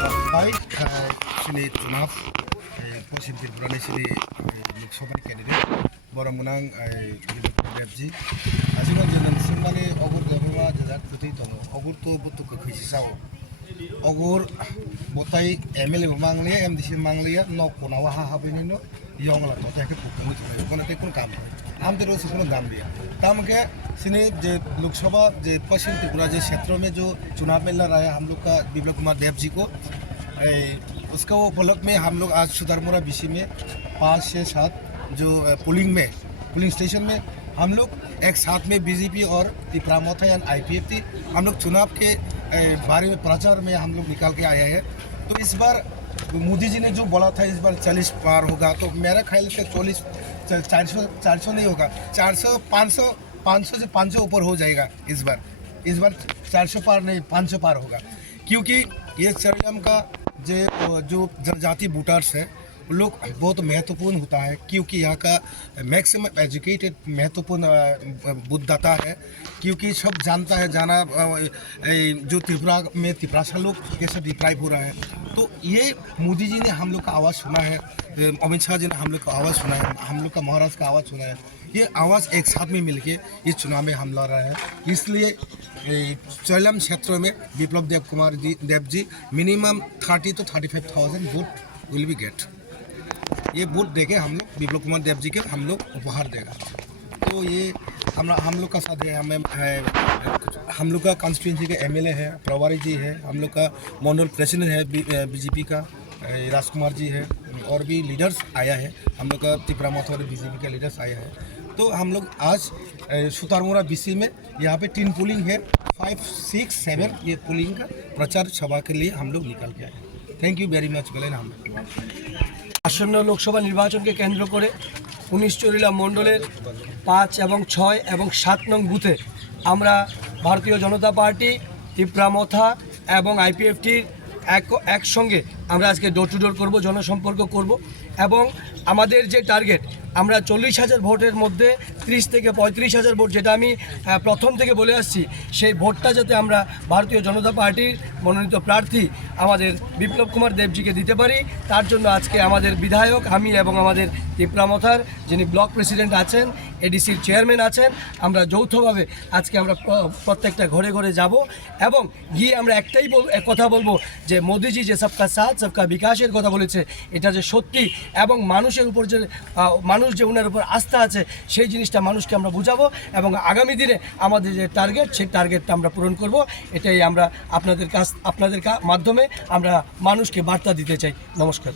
Baik, sini Tunaf, Pashim Tripura sini Loksabar candidate, Borang Menang Devji. Asyik jangan sembari ogur government jajak putih tomo, ogur tu butuh kekhisisaw. Ogur botai MLA manglia, MDC manglia, nok punawa habini no, yang lah total ke pukumu tu, kena tekun kam. हम तो रोज सुनो दाम दिया तम के सिने जो लोकसभा जो पश्चिम त्रिपुरा जो क्षेत्रों में जो चुनाव में लड़ रहा है हम लोग का बिप्लब कुमार देव जी को उसका वो उपलक्ष्य में हम लोग आज सुधारमुरा बीसी में 5 से 7 जो पोलिंग स्टेशन में हम लोग एक साथ में बीजेपी और त्रिपुरा मोथा यानी IPFT हम लोग चुनाव के बारे में प्रचार में हम लोग निकाल के आए हैं। तो इस बार मोदी जी ने जो बोला था इस बार 40 पार होगा, तो मेरा ख्याल से 400 नहीं होगा, 400 500 से 500 ऊपर हो जाएगा इस बार 400 पार नहीं 500 पार होगा, क्योंकि ये चरलम का जो जनजाति वोटर्स है वो लोग बहुत महत्वपूर्ण होता है, क्योंकि यहाँ का मैक्सिमम एजुकेटेड महत्वपूर्ण बुद्धदाता है, क्योंकि सब जानता है जो त्रिपुरा में त्रिपुरासा लोग कैसे डिप्राइव हो रहा है। तो ये मोदी जी ने हम लोग का आवाज़ सुना है, अमित शाह जी ने हम लोग का आवाज़ सुना है, हम लोग का महाराष्ट्र का आवाज़ सुना है, ये आवाज़ एक साथ में मिलके इस चुनाव में हम लड़ रहे हैं। इसलिए चरलम क्षेत्र में Biplab Deb ji minimum 30 to 35,000 vote will be get. ये वोट देके हम लोग बिप्लब कुमार देव जी के हम लोग उपहार देगा। तो ये हम लोग का साथ है, हम लोग का कॉन्स्टिट्यूंसी के MLA है प्रभारी जी है, हम लोग का मंडल प्रेसिडेंट है बीजेपी का राजकुमार जी है, और भी लीडर्स आया है, हम लोग का त्रिपुरा मोथा और बीजेपी के लीडर्स आया है। तो हम लोग आज सुतारमुरा BC में यहाँ पे 3 पोलिंग है, 5, 6, 7 ये पोलिंग का प्रचार सभा के लिए हम लोग निकल के आए। Thank you very much Glen. हम আসন্ন লোকসভা নির্বাচনকে কেন্দ্র করে 19 চরিলা মণ্ডলের 5 এবং 6 এবং 7 নং বুথে আমরা ভারতীয় জনতা পার্টি ত্রিপুরা মোথা এবং IPFTর একসঙ্গে আমরা আজকে ডোর টু ডোর করব, জনসম্পর্ক করব এবং আমাদের যে টার্গেট আমরা 40,000 ভোটের মধ্যে 30 থেকে 35,000 ভোট, যেটা আমি প্রথম থেকে বলে আসছি, সেই ভোটটা যাতে আমরা ভারতীয় জনতা পার্টির মনোনীত প্রার্থী আমাদের বিপ্লব কুমার দেবজিকে দিতে পারি, তার জন্য আজকে আমাদের বিধায়ক আমি এবং আমাদের ত্রিপুরা মোথার যিনি ব্লক প্রেসিডেন্ট আছেন, ADCর চেয়ারম্যান আছেন, আমরা যৌথভাবে আজকে আমরা প্রত্যেকটা ঘরে ঘরে যাব এবং গিয়ে আমরা একটাই কথা বলবো যে মোদিজি যে সবকা সাথ সবকা বিকাশের কথা বলেছে এটা যে সত্যি, এবং মানুষের উপর যে মানুষ যে ওনার উপর আস্থা আছে সেই জিনিসটা মানুষকে আমরা বুঝাবো এবং আগামী দিনে আমাদের যে টার্গেট সেই টার্গেটটা আমরা পূরণ করব। এটাই আমরা আপনাদের মাধ্যমে আমরা মানুষকে বার্তা দিতে চাই। নমস্কার।